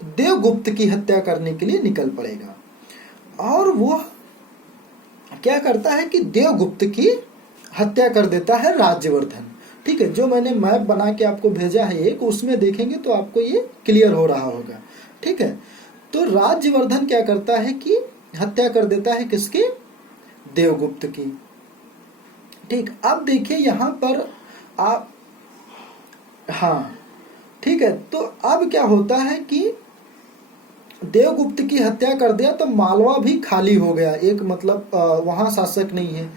देवगुप्त की हत्या करने के लिए निकल पड़ेगा। और वो क्या करता है कि देवगुप्त की हत्या कर देता है राज्यवर्धन। ठीक है, जो मैंने मैप बना के आपको भेजा है एक, उसमें देखेंगे तो आपको ये क्लियर हो रहा होगा। ठीक है, तो राज्यवर्धन क्या करता है कि हत्या कर देता है किसकी? देवगुप्त की। ठीक, अब देखिए यहाँ पर आप, हाँ ठीक है, तो अब क्या होता है कि देवगुप्त की हत्या कर दिया तो मालवा भी खाली हो गया, एक मतलब वहां शासक नहीं है।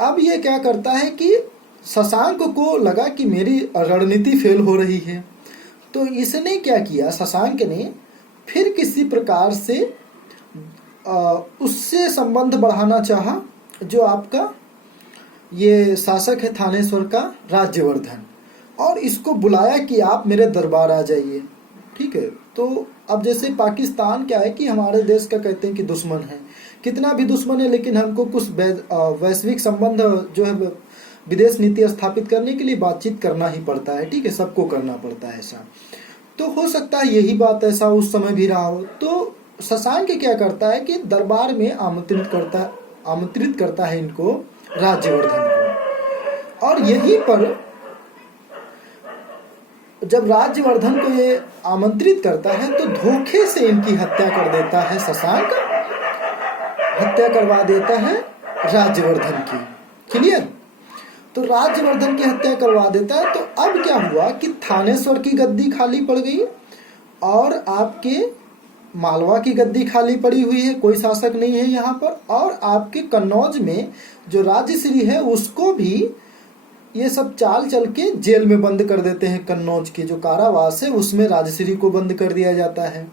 अब ये क्या करता है कि शशांक को लगा कि मेरी रणनीति फेल हो रही है, तो इसने क्या किया, शशांक ने फिर किसी प्रकार से उससे संबंध बढ़ाना चाहा, जो आपका ये शासक है थानेश्वर का, राज्यवर्धन, और इसको बुलाया कि आप मेरे दरबार आ जाइए। ठीक है, तो अब जैसे पाकिस्तान क्या है कि हमारे देश का कहते हैं कि दुश्मन है, कितना भी दुश्मन है, लेकिन हमको कुछ वैश्विक संबंध जो है विदेश नीति स्थापित करने के लिए बातचीत करना ही पड़ता है। ठीक है, सबको करना पड़ता है ऐसा। तो हो सकता है यही बात ऐसा उस समय भी रहा हो। तो शशांक क्या करता है कि दरबार में आमंत्रित करता है इनको, राज्यवर्धन को। और यहीं पर जब राज्यवर्धन को ये आमंत्रित करता है तो धोखे से इनकी हत्या कर देता है शशांक, हत्या करवा देता है राज्यवर्धन की। क्लियर? तो राज्यवर्धन की हत्या करवा देता है। तो अब क्या हुआ कि थानेश्वर की गद्दी खाली पड़ गई और आपके मालवा की गद्दी खाली पड़ी हुई है, कोई शासक नहीं है यहाँ पर। और आपके कन्नौज में जो राजश्री है उसको भी ये सब चाल चल के जेल में बंद कर देते हैं। कन्नौज की जो कारावास है उसमें राजश्री को बंद कर दिया जाता है।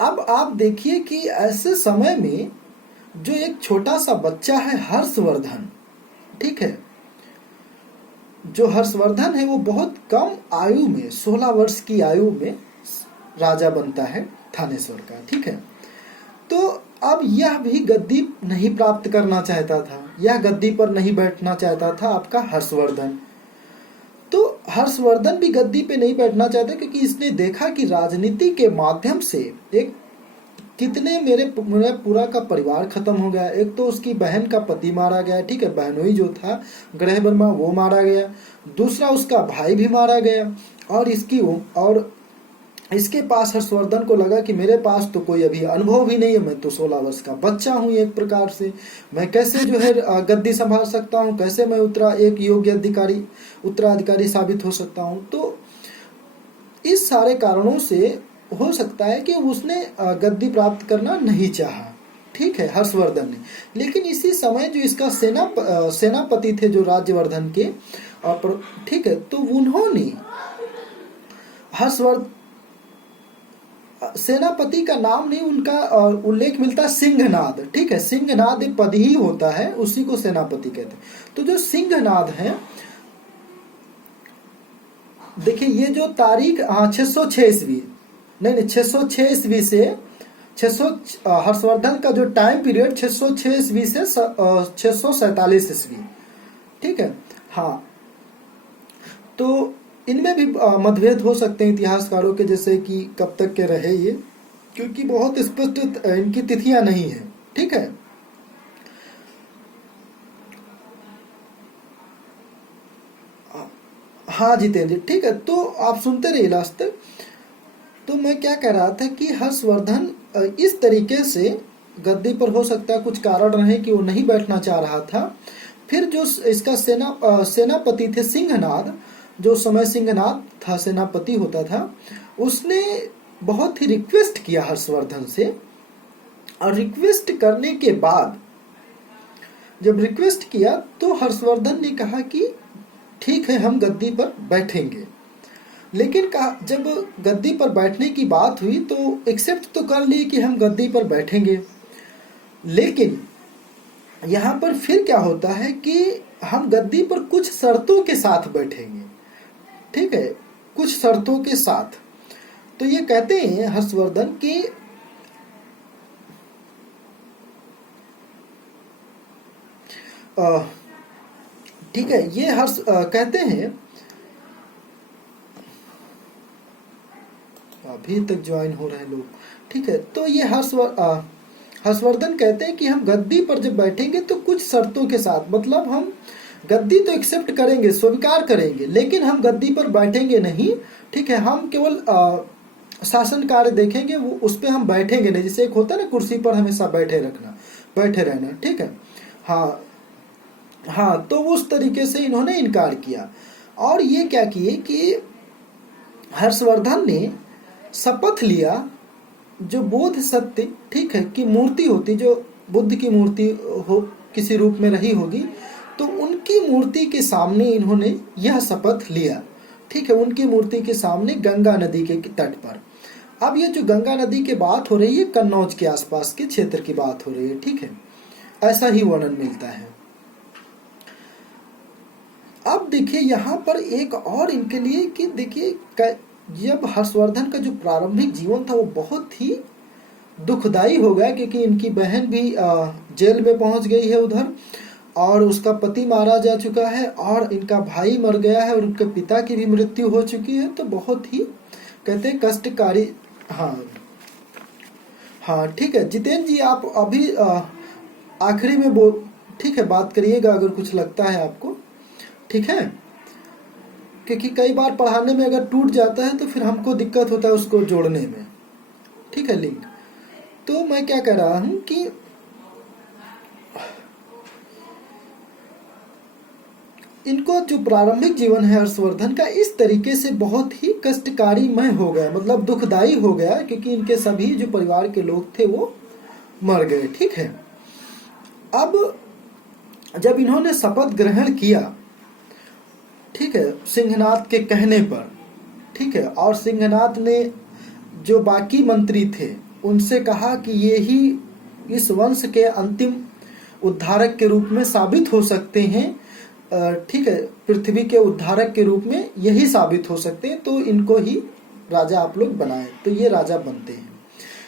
अब आप देखिए कि ऐसे समय में जो एक छोटा सा बच्चा है हर्षवर्धन, ठीक है, जो हर्षवर्धन है वो बहुत कम आयु में, 16 वर्ष की आयु में राजा बनता है थानेश्वर का। ठीक है, तो अब यह भी गद्दी नहीं प्राप्त करना चाहता था, यह गद्दी पर नहीं बैठना चाहता था आपका हर्षवर्धन। तो हर्षवर्धन भी गद्दी पे नहीं बैठना चाहता, क्योंकि इसने देखा कि राजनीति के माध्यम से एक कितने मेरे पूरा का परिवार खत्म हो गया। एक तो उसकी बहन का पति मारा गया, ठीक है, बहनोई जो था ग्रह वर्मा वो मारा गया, दूसरा उसका भाई भी मारा गया, और इसके पास हर्षवर्धन को लगा कि मेरे पास तो कोई अभी अनुभव भी नहीं है, मैं तो 16 वर्ष का बच्चा हूँ एक प्रकार से, मैं कैसे जो है गद्दी संभाल सकता हूँ, कैसे मैं एक योग्य उत्तराधिकारी साबित हो सकता हूँ। तो इस सारे कारणों से हो सकता है कि उसने गद्दी प्राप्त करना नहीं चाहा, ठीक है, हर्षवर्धन ने। लेकिन इसी समय जो इसका सेनापति थे जो राज्यवर्धन के, ठीक है, तो उन्होंने सेनापति का नाम नहीं, उनका उल्लेख मिलता सिंहनाद। ठीक है, सिंहनाद एक पद ही होता है, उसी को सेनापति कहते हैं। तो जो सिंहनाद है, देखिए ये जो तारीख 606 ईस्वी, नहीं 606 ईस्वी से 600 हर्षवर्धन का जो टाइम पीरियड 606 ईस्वी से 647 ईस्वी, ठीक है। हाँ, तो इनमें भी मतभेद हो सकते हैं इतिहासकारों के, जैसे कि कब तक के रहे ये, क्योंकि बहुत स्पष्ट इनकी तिथियां नहीं है। ठीक है, हाँ जितेंद्र, ठीक है, तो आप सुनते रहिए लास्ट तक। तो मैं क्या कह रहा था कि हर्षवर्धन इस तरीके से गद्दी पर, हो सकता है कुछ कारण रहे कि वो नहीं बैठना चाह रहा था। फिर जो इसका सेनापति थे सिंहनाद, जो समय सिंहनाद था सेनापति होता था, उसने बहुत ही रिक्वेस्ट किया हर्षवर्धन से। और रिक्वेस्ट करने के बाद जब रिक्वेस्ट किया तो हर्षवर्धन ने कहा कि ठीक है हम गद्दी पर बैठेंगे। लेकिन जब गद्दी पर बैठने की बात हुई तो एक्सेप्ट तो कर ली कि हम गद्दी पर बैठेंगे, लेकिन यहाँ पर फिर क्या होता है कि हम गद्दी पर कुछ शर्तों के साथ बैठेंगे। ठीक है, कुछ शर्तों के साथ। तो ये कहते हैं हर्षवर्धन कि ठीक है, ये कहते हैं अभी तक ज्वाइन हो रहे हैं लोग, ठीक है। तो ये हर्षवर्धन कहते हैं कि हम गद्दी पर जब बैठेंगे तो कुछ शर्तों के साथ, मतलब हम गद्दी तो एक्सेप्ट करेंगे, स्वीकार करेंगे, लेकिन हम गद्दी पर बैठेंगे नहीं, ठीक है। हम केवल शासन कार्य देखेंगे, वो उस पर हम बैठेंगे नहीं। जैसे एक होता है ना कुर्सी पर हमेशा बैठे रहना, ठीक है। हाँ, तो उस तरीके से इन्होंने इनकार किया। और ये क्या किए कि हर्षवर्धन ने शपथ लिया, जो बोध सत्य, ठीक है, की मूर्ति होती, जो बुद्ध की मूर्ति हो किसी रूप में रही होगी, तो उनकी मूर्ति के सामने इन्होंने यह शपथ लिया, ठीक है। उनकी मूर्ति के सामने गंगा नदी के तट पर। अब ये जो गंगा नदी की बात हो रही है, कन्नौज के आसपास के क्षेत्र की बात हो रही है, ठीक है। ऐसा ही वर्णन मिलता है। अब देखिए यहाँ पर एक और इनके लिए कि देखिए, जब हर्षवर्धन का जो प्रारंभिक जीवन था वो बहुत ही दुखदाई हो गया, क्योंकि इनकी बहन भी जेल में पहुंच गई है उधर, और उसका पति मारा जा चुका है, और इनका भाई मर गया है, और उनके पिता की भी मृत्यु हो चुकी है। तो बहुत ही कहते हैं कष्टकारी। हाँ, ठीक है। जितेंद्र जी, आप अभी आखिरी में ठीक है, बात करिएगा अगर कुछ लगता है आपको, ठीक है। क्योंकि कई बार पढ़ाने में अगर टूट जाता है तो फिर हमको दिक्कत होता है उसको जोड़ने में, ठीक है, लिंक। तो मैं क्या कह रहा हूं कि इनको जो प्रारंभिक जीवन है हर्षवर्धन का, इस तरीके से बहुत ही कष्टकारीमय हो गया, मतलब दुखदाई हो गया, क्योंकि इनके सभी जो परिवार के लोग थे वो मर गए, ठीक है। अब जब इन्होंने शपथ ग्रहण किया, ठीक है, सिंहनाथ के कहने पर, ठीक है, और सिंहनाथ ने जो बाकी मंत्री थे उनसे कहा कि ये ही इस वंश के अंतिम उद्धारक के रूप में साबित हो सकते हैं, ठीक है, पृथ्वी के उद्धारक के रूप में यही साबित हो सकते हैं, तो इनको ही राजा आप लोग बनाए। तो ये राजा बनते हैं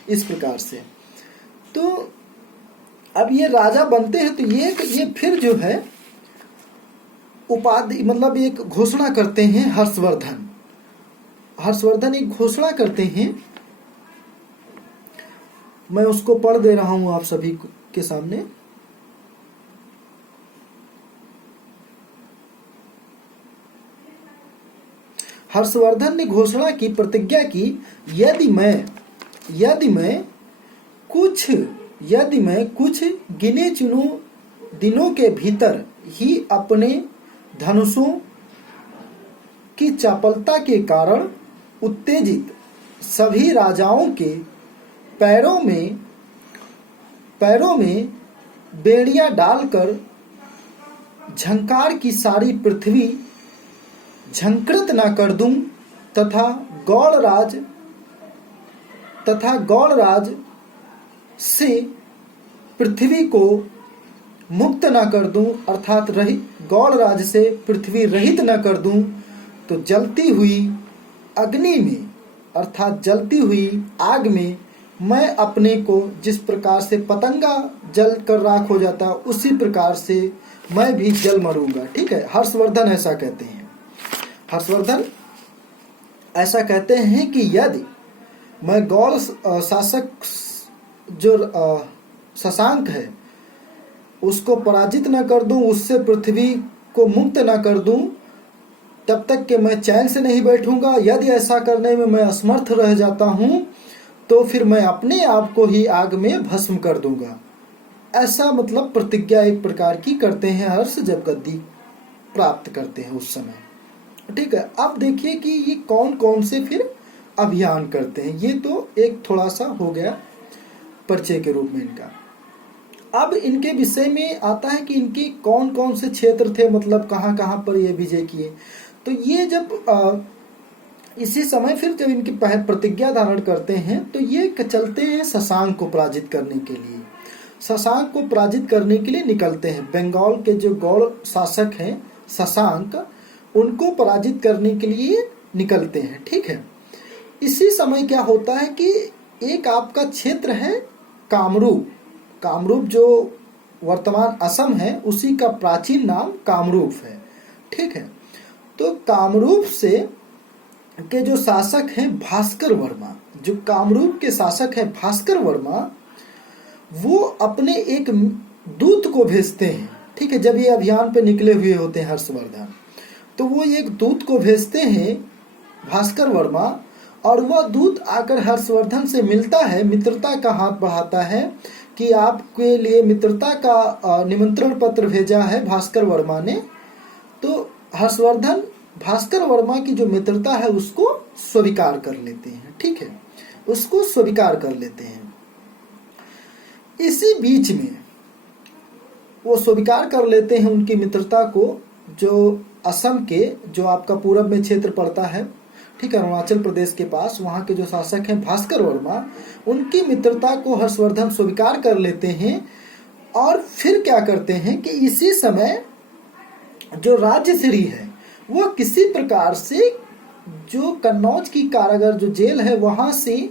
इस प्रकार से। तो अब ये राजा बनते हैं, तो ये फिर जो है उपाधि, मतलब एक घोषणा करते हैं हर्षवर्धन एक घोषणा करते हैं। मैं उसको पढ़ दे रहा हूं आप सभी के सामने। हर्षवर्धन ने घोषणा की, प्रतिज्ञा की, यदि मैं कुछ गिने चुने दिनों के भीतर ही अपने धनुषों की चपलता के कारण उत्तेजित सभी राजाओं के पैरों में बेड़ियां डालकर झंकार की सारी पृथ्वी झंकृत न कर दूं, तथा गौड़राज से पृथ्वी को मुक्त न कर दूं, अर्थात गौड़राज से पृथ्वी रहित न कर दूं, तो जलती हुई अग्नि में, अर्थात जलती हुई आग में मैं अपने को जिस प्रकार से पतंगा जल कर राख हो जाता, उसी प्रकार से मैं भी जल मरूंगा, ठीक है। हर्षवर्धन ऐसा कहते हैं। हर्षवर्धन ऐसा कहते हैं कि यदि मैं गौड़ शासक जो शशांक है उसको पराजित न कर दूं, उससे पृथ्वी को मुक्त न कर दूं, तब तक कि मैं चैन से नहीं बैठूंगा। यदि ऐसा करने में मैं असमर्थ रह जाता हूं तो फिर मैं अपने आप को ही आग में भस्म कर दूंगा। ऐसा मतलब प्रतिज्ञा एक प्रकार की करते हैं हर्ष, जब गद्दी प्राप्त करते हैं उस समय, ठीक है। अब देखिए कि ये कौन कौन से फिर अभियान करते हैं। ये तो एक थोड़ा सा हो गया परिचय के रूप में इनका। अब इनके विषय में आता है कि इनके कौन कौन से क्षेत्र थे, मतलब कहाँ कहाँ पर ये विजय किए। तो ये जब इसी समय फिर जब इनकी प्रतिज्ञा धारण करते हैं तो ये चलते हैं शशांक को पराजित करने के लिए। शशांक को पराजित करने के लिए निकलते हैं। बंगाल के जो गौड़ शासक हैं शशांक, उनको पराजित करने के लिए निकलते हैं, ठीक है। इसी समय क्या होता है कि एक आपका क्षेत्र है कामरूप। कामरूप जो वर्तमान असम है उसी का प्राचीन नाम कामरूप है, ठीक है। तो कामरूप से के जो शासक हैं भास्कर वर्मा, जो कामरूप के शासक हैं भास्कर वर्मा, वो अपने एक दूत को भेजते हैं। ठीक है, जब ये अभियान पे निकले हुए होते हैं हर्षवर्धन, तो वो एक दूत को भेजते हैं भास्कर वर्मा, और वह दूत आकर हर्षवर्धन से मिलता है, मित्रता का हाथ बढ़ाता है कि आपके लिए मित्रता का निमंत्रण पत्र भेजा है भास्कर वर्मा ने। तो हर्षवर्धन भास्कर वर्मा की जो मित्रता है उसको स्वीकार कर लेते हैं। ठीक है, उसको स्वीकार कर लेते हैं। इसी बीच में वो स्वीकार कर लेते हैं उनकी मित्रता को, जो असम के, जो आपका पूरब में क्षेत्र पड़ता है, ठीक है, अरुणाचल प्रदेश के पास, वहाँ के जो शासक हैं भास्कर वर्मा, उनकी मित्रता को हर्षवर्धन स्वीकार कर लेते हैं। और फिर क्या करते हैं कि इसी समय जो राज्यश्री है वो किसी प्रकार से जो कन्नौज की कारागार जो जेल है वहाँ से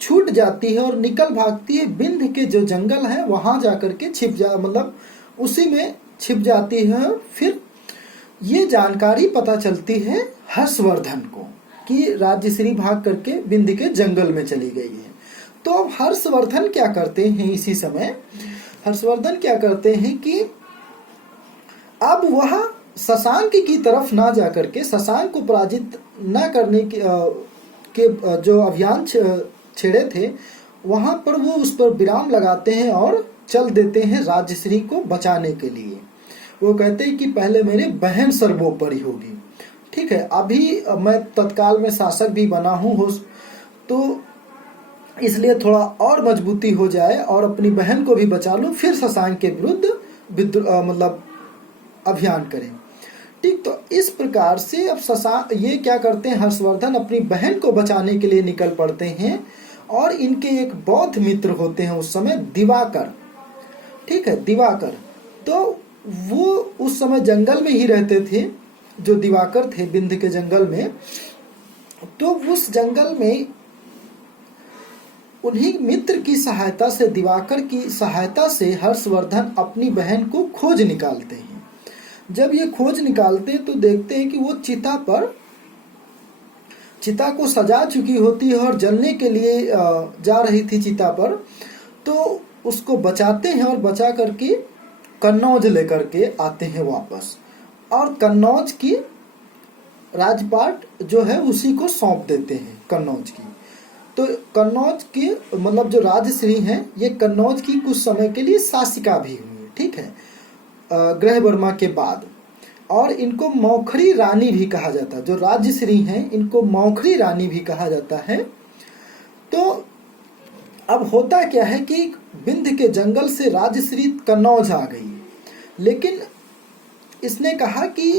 छूट जाती है और निकल भागती है बिंद के जो जंगल है वहाँ जाकर के मतलब उसी में छिप जाती है। फिर ये जानकारी पता चलती है हर्षवर्धन को कि राज्यश्री भाग करके बिंद के जंगल में चली गई है। तो अब हर्षवर्धन क्या करते हैं, इसी समय हर्षवर्धन क्या करते हैं कि अब वह शशांक की तरफ ना जाकर के, शशांक को पराजित ना करने के जो अभियान छेड़े थे वहां पर वो उस पर विराम लगाते हैं और चल देते हैं राज्यश्री को बचाने के लिए। वो कहते हैं कि पहले मेरी बहन सर्वोपरि होगी। ठीक है, अभी मैं तत्काल में शासक भी बना हूँ, तो इसलिए थोड़ा और मजबूती हो जाए और अपनी बहन को भी बचा लूँ, फिर शशांक के विरुद्ध मतलब अभियान करें। ठीक, तो इस प्रकार से अब शशांक ये क्या करते हैं, हर्षवर्धन अपनी बहन को बचाने के लिए निकल पड़ते हैं। और इनके एक बौद्ध मित्र होते हैं उस समय, दिवाकर। ठीक है, दिवाकर, तो वो उस समय जंगल में ही रहते थे, जो दिवाकर थे बिंद के जंगल में। तो उस जंगल में उन्हीं मित्र की सहायता से, दिवाकर की सहायता से हर्षवर्धन अपनी बहन को खोज निकालते हैं। जब ये खोज निकालते हैं तो देखते हैं कि वो चिता को सजा चुकी होती है और जलने के लिए जा रही थी चिता पर। तो उसको बचाते हैं और बचा करके कन्नौज लेकर के आते हैं वापस, और कन्नौज की राजपाट जो है उसी को सौंप देते हैं, कन्नौज की। तो कन्नौज की मतलब जो राजश्री हैं, ये कन्नौज की कुछ समय के लिए शासिका भी हुई। ठीक है, ग्रह वर्मा के बाद। और इनको मौखरी रानी भी कहा जाता है, जो राज्यश्री हैं इनको मौखरी रानी भी कहा जाता है। तो अब होता क्या है कि बिंद के जंगल से राज्यश्री कन्नौज आ गई, लेकिन इसने कहा कि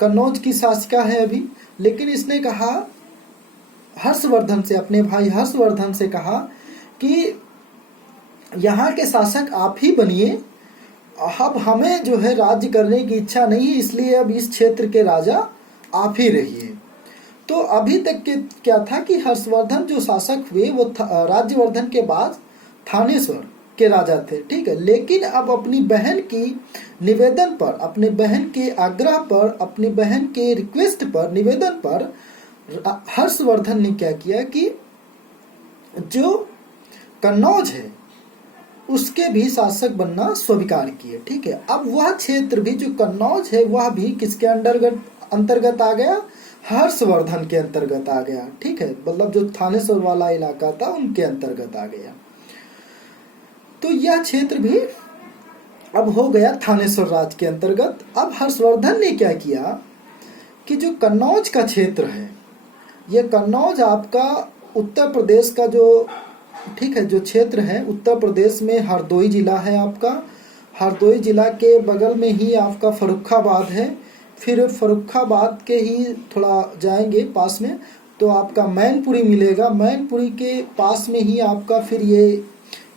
कन्नौज की शासिका है अभी, लेकिन इसने कहा हर्षवर्धन से, अपने भाई हर्षवर्धन से कहा कि यहाँ के शासक आप ही बनिए, अब हमें जो है राज्य करने की इच्छा नहीं है, इसलिए अब इस क्षेत्र के राजा आप ही रहिए। तो अभी तक के क्या था कि हर्षवर्धन जो शासक हुए वो राज्यवर्धन के बाद थानेश्वर के राजा थे। ठीक है, लेकिन अब अपनी बहन की निवेदन पर, अपने बहन के आग्रह पर, अपनी बहन के रिक्वेस्ट पर, निवेदन पर हर्षवर्धन ने क्या किया कि जो कन्नौज है उसके भी शासक बनना स्वीकार किए। ठीक है, अब वह क्षेत्र भी जो कन्नौज है वह भी किसके अंतर्गत आ गया, हर्षवर्धन के अंतर्गत आ गया। ठीक है, मतलब जो थानेश्वर वाला इलाका था उनके अंतर्गत आ गया। तो यह क्षेत्र भी अब हो गया थानेश्वर राज के अंतर्गत। अब हर्षवर्धन ने क्या किया कि जो कन्नौज का क्षेत्र है, यह कन्नौज आपका उत्तर प्रदेश का जो, ठीक है, जो क्षेत्र है, उत्तर प्रदेश में हरदोई जिला है आपका, हरदोई जिला के बगल में ही आपका फर्रुखाबाद है, फिर फर्रुखाबाद के ही थोड़ा जाएंगे पास में तो आपका मैनपुरी मिलेगा, मैनपुरी के पास में ही आपका फिर ये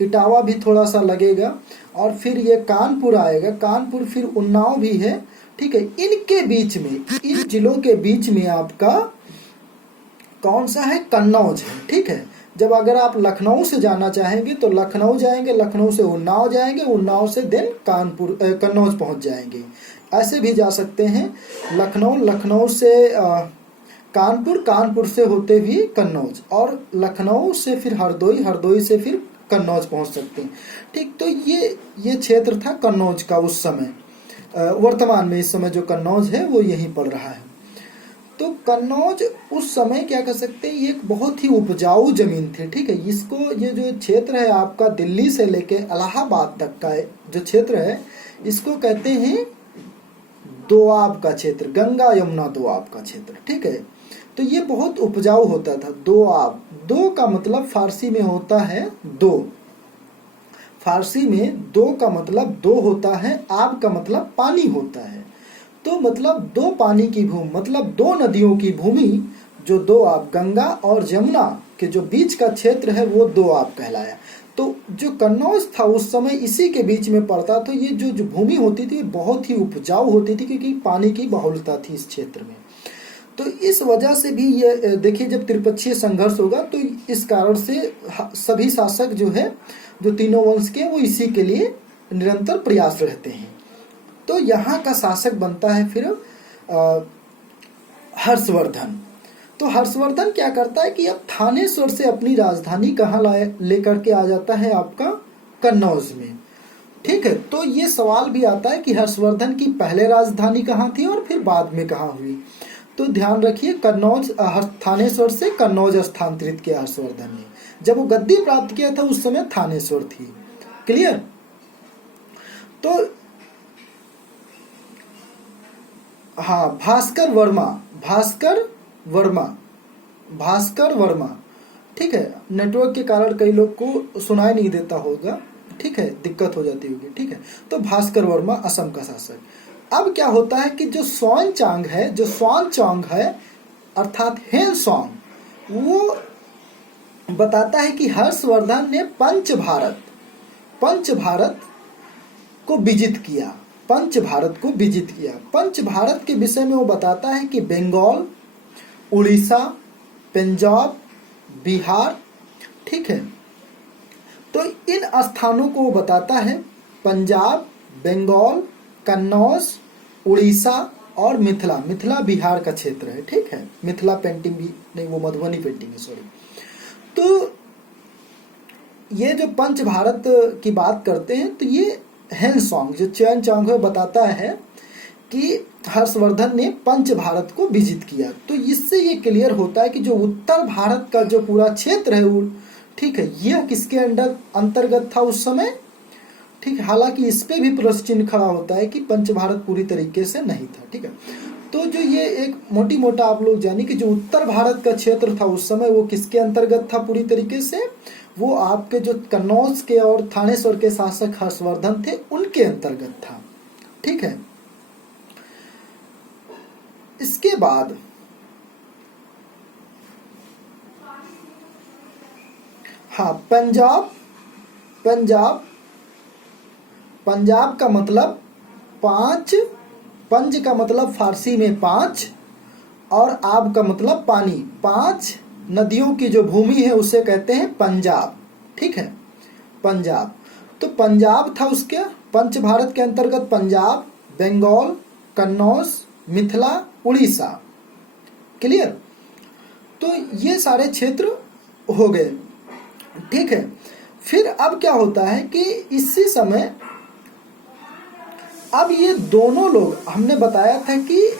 इटावा भी थोड़ा सा लगेगा, और फिर ये कानपुर आएगा, कानपुर, फिर उन्नाव भी है। ठीक है, इनके बीच में, इन जिलों के बीच में आपका कौन सा है, कन्नौज है। ठीक है, जब अगर आप लखनऊ से जाना चाहेंगे तो लखनऊ जाएंगे, लखनऊ से उन्नाव जाएंगे, उन्नाव से देन कन्नौज पहुंच जाएंगे। ऐसे भी जा सकते हैं, लखनऊ से कानपुर, कानपुर से होते हुए कन्नौज, और लखनऊ से फिर हरदोई, हरदोई से फिर कन्नौज पहुंच सकते हैं। ठीक, तो ये क्षेत्र था कन्नौज का उस समय। वर्तमान में इस समय जो कन्नौज है वो यहीं पड़ रहा है। तो कन्नौज उस समय क्या कह सकते हैं, ये एक बहुत ही उपजाऊ जमीन थी। ठीक है, इसको, ये जो क्षेत्र है आपका दिल्ली से लेके इलाहाबाद तक का जो क्षेत्र है, इसको कहते हैं दोआब का क्षेत्र, गंगा यमुना दोआब का क्षेत्र। ठीक है, तो ये बहुत उपजाऊ होता था। दोआब, दो का मतलब फारसी में होता है दो, फारसी में दो का मतलब दो होता है, आब का मतलब पानी होता है। तो मतलब दो पानी की भूमि, मतलब दो नदियों की भूमि, जो दो आब, गंगा और यमुना के जो बीच का क्षेत्र है वो दो आब कहलाया। तो जो कन्नौज था उस समय इसी के बीच में पड़ता। तो ये जो भूमि होती थी बहुत ही उपजाऊ होती थी, क्योंकि पानी की बहुलता थी इस क्षेत्र में। तो इस वजह से भी ये देखिए, जब त्रिपक्षीय संघर्ष होगा तो इस कारण से सभी शासक जो है, जो तीनों वंश के, वो इसी के लिए निरंतर प्रयास रहते हैं। तो यहाँ का शासक बनता है फिर हर्षवर्धन। तो हर्षवर्धन क्या करता है कि अब थानेश्वर से अपनी राजधानी कहाँ लेकर के आ जाता है, आपका कन्नौज में। ठीक है, तो ये सवाल भी आता है कि हर्षवर्धन की पहले राजधानी कहाँ थी और फिर बाद में कहाँ हुई। तो ध्यान रखिए, कन्नौज, थानेश्वर से कन्नौज स्थानांतरित किया हर्षवर्धन ने। जब वो गद्दी प्राप्त किया था उस समय थानेश्वर थी। क्लियर? तो हाँ, भास्कर वर्मा, भास्कर वर्मा, भास्कर वर्मा। ठीक है, नेटवर्क के कारण कई लोग को सुनाई नहीं देता होगा। ठीक है, दिक्कत हो जाती होगी। ठीक है, तो भास्कर वर्मा असम का शासक। अब क्या होता है कि जो स्वानचांग है, जो स्वानचांग है अर्थात हेनसोंग, वो बताता है कि हर्षवर्धन ने पंच भारत को विजित किया, पंच भारत को विजित किया। पंच भारत के विषय में वो बताता है कि बंगाल, उड़ीसा, पंजाब, बिहार। ठीक है, तो इन स्थानों को वो बताता है, पंजाब, बंगाल, कन्नौज, उड़ीसा और मिथिला। मिथिला बिहार का क्षेत्र है। ठीक है, मिथिला पेंटिंग भी नहीं, वो मधुबनी पेंटिंग है, सॉरी। तो ये जो पंच भारत की बात करते हैं, तो ये हेनसोंग जो च्वेनचांग बताता है कि हर्षवर्धन ने पंच भारत को विजित किया। तो इससे ये क्लियर होता है कि जो उत्तर भारत का जो पूरा क्षेत्र है, ठीक है, यह किसके अंतर्गत था उस समय। ठीक है, हालांकि इस पे भी प्रश्न चिन्ह खड़ा होता है कि पंच भारत पूरी तरीके से नहीं था। ठीक है, तो जो ये एक मोटी मोटा आप लोग जानिए कि जो उत्तर भारत का क्षेत्र था उस समय वो किसके अंतर्गत था पूरी तरीके से, वो आपके जो कन्नौज के और थानेश्वर के शासक हर्षवर्धन थे उनके अंतर्गत था। ठीक है, इसके बाद हाँ, पंजाब, पंजाब, पंजाब का मतलब पांच, पंज का मतलब फारसी में पांच और आब का मतलब पानी। पांच नदियों की जो भूमि है उसे कहते हैं पंजाब। ठीक है, पंजाब। तो पंजाब था उसके पंच भारत के अंतर्गत, पंजाब, बंगाल, कन्नौज, मिथिला, उड़ीसा। क्लियर? तो ये सारे क्षेत्र हो गए। ठीक है, फिर अब क्या होता है कि इसी समय अब ये दोनों लोग, हमने बताया था कि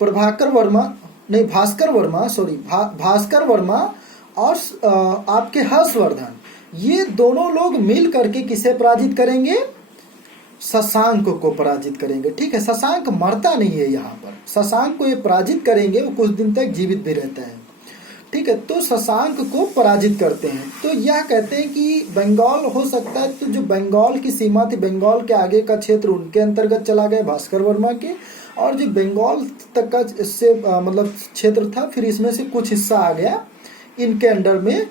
प्रभाकर वर्मा नहीं, भास्कर वर्मा, सॉरी, भास्कर वर्मा और आपके हर्षवर्धन, ये दोनों लोग मिल करके किसे पराजित करेंगे, शशांक को पराजित करेंगे। ठीक है, शशांक मरता नहीं है यहाँ पर, शशांक को ये पराजित करेंगे, वो कुछ दिन तक जीवित भी रहता है। ठीक है, तो शशांक को पराजित करते हैं। तो यह कहते हैं कि बंगाल हो सकता है, तो जो बंगाल की सीमा थी, बंगाल के आगे का क्षेत्र उनके अंतर्गत चला गया भास्कर वर्मा के, और जो बंगाल तक का इससे मतलब क्षेत्र था, फिर इसमें से कुछ हिस्सा आ गया इनके अंडर में,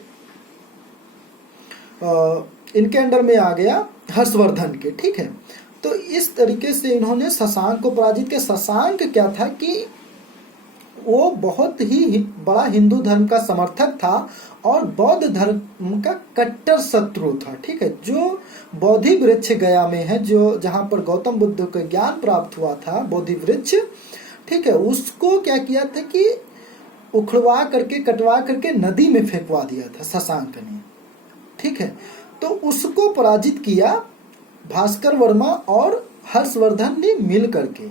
इनके अंडर में आ गया हर्षवर्धन के। ठीक है, तो इस तरीके से इन्होंने शशांक को पराजित किया। शशांक क्या था कि वो बहुत ही बड़ा हिंदू धर्म का समर्थक था और बौद्ध धर्म का कट्टर शत्रु था। ठीक है, जो बोधि वृक्ष गया में है, जो जहाँ पर गौतम बुद्ध को ज्ञान प्राप्त हुआ था, बोधि वृक्ष, ठीक है, उसको क्या किया था कि उखड़वा करके, कटवा करके नदी में फेंकवा दिया था शशांक ने। ठीक है, तो उसको पराजित किया भास्कर वर्मा और हर्षवर्धन ने मिल करके।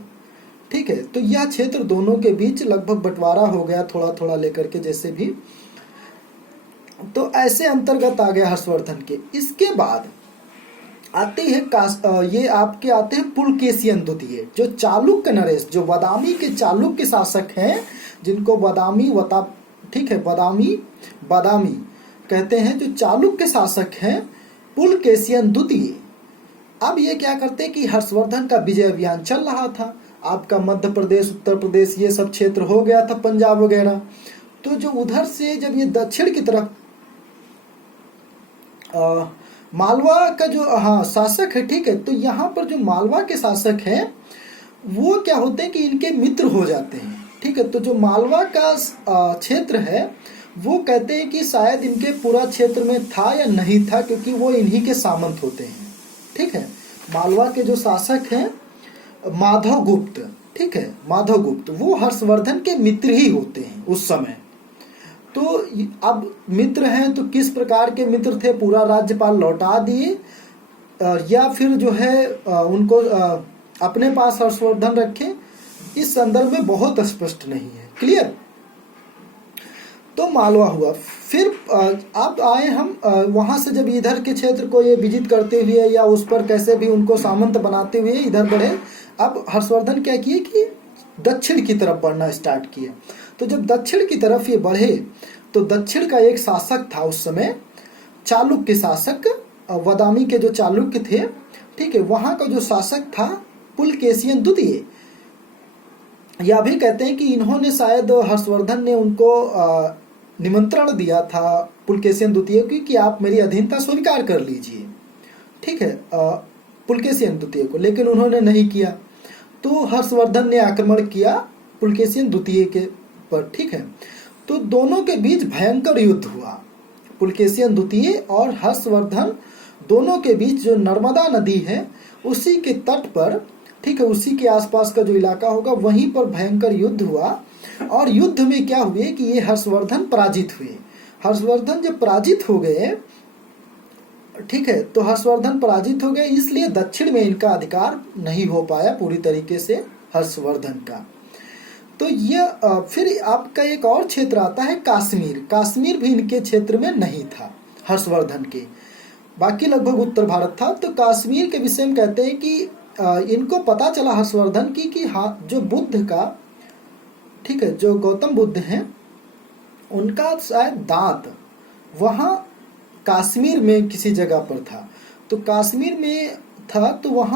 ठीक है, तो यह क्षेत्र दोनों के बीच लगभग बंटवारा हो गया, थोड़ा थोड़ा लेकर के जैसे भी। तो ऐसे अंतर्गत आ गया हर्षवर्धन के। इसके बाद आते हैं ये आपके आते हैं पुलकेशियन द्वितीय, जो चालुक्य नरेश, जो बादामी के चालुक्य शासक हैं, जिनको बादामी ठीक है, बादामी कहते हैं, जो चालुक्य शासक हैं, पुलकेशियन द्वितीय। अब ये क्या करते हैं कि हर्षवर्धन का विजय अभियान चल रहा था, आपका मध्य प्रदेश, उत्तर प्रदेश, ये सब क्षेत्र हो गया था, पंजाब वगैरह। तो जो उधर से जब ये दक्षिण की तरफ मालवा का जो शासक है, ठीक है, तो यहाँ पर जो मालवा के शासक हैं वो क्या होते हैं कि इनके मित्र हो जाते हैं। ठीक है, तो जो मालवा का क्षेत्र है वो कहते हैं कि शायद इनके पूरा क्षेत्र में था या नहीं था, क्योंकि वो इन्हीं के सामंत होते हैं। ठीक है, मालवा के जो शासक हैं माधव गुप्त, ठीक है, माधव गुप्त, वो हर्षवर्धन के मित्र ही होते हैं उस समय। तो अब मित्र हैं तो किस प्रकार के मित्र थे, पूरा राज्यपाल लौटा दिए या फिर जो है उनको अपने पास हर्षवर्धन रखे, इस संदर्भ में बहुत स्पष्ट नहीं है। क्लियर? तो मालवा हुआ। फिर अब आए हम वहां से जब इधर के क्षेत्र को ये विजिट करते हुए या उस पर कैसे भी उनको सामंत बनाते हुए इधर बढ़े। अब हर्षवर्धन क्या किए कि दक्षिण की तरफ बढ़ना स्टार्ट किए। तो जब दक्षिण की तरफ ये बढ़े तो दक्षिण का एक शासक था उस समय, चालुक्य शासक, बादामी के जो चालुक्य थे, ठीक है, वहां का जो शासक था पुलकेशियन द्वितीय। यह भी कहते हैं कि इन्होंने शायद हर्षवर्धन ने उनको निमंत्रण दिया था पुलकेशियन द्वितीय कि आप मेरी अधीनता स्वीकार कर लीजिए। ठीक है, पुलकेशियन द्वितीय को, लेकिन उन्होंने नहीं किया। तो हर्षवर्धन ने आक्रमण किया पुलकेशियन द्वितीय के पर। ठीक है, तो दोनों के बीच भयंकर युद्ध हुआ। पुलकेशियन द्वितीय और हर्षवर्धन दोनों के बीच जो नर्मदा नदी है उसी के तट पर, ठीक है, उसी के आसपास का जो इलाका होगा वहीं पर भयंकर युद्ध हुआ। और युद्ध में क्या हुए कि ये हर्षवर्धन पराजित हुए। हर्षवर्धन जब पराजित हो गए, ठीक है, तो हर्षवर्धन पराजित हो गए, इसलिए दक्षिण में इनका अधिकार नहीं हो पाया पूरी तरीके से हर्षवर्धन का। तो ये फिर आपका एक और क्षेत्र आता है कश्मीर। कश्मीर भी इनके क्षेत्र में नहीं था हर्षवर्धन के, बाकी लगभग उत्तर भारत था। तो कश्मीर के विषय में कहते हैं कि इनको पता चला हर्षवर्धन की कि हाँ, जो बुद्ध का, ठीक है, जो गौतम बुद्ध हैं उनका शायद दांत वहाँ कश्मीर में किसी जगह पर था। तो कश्मीर में था तो वहाँ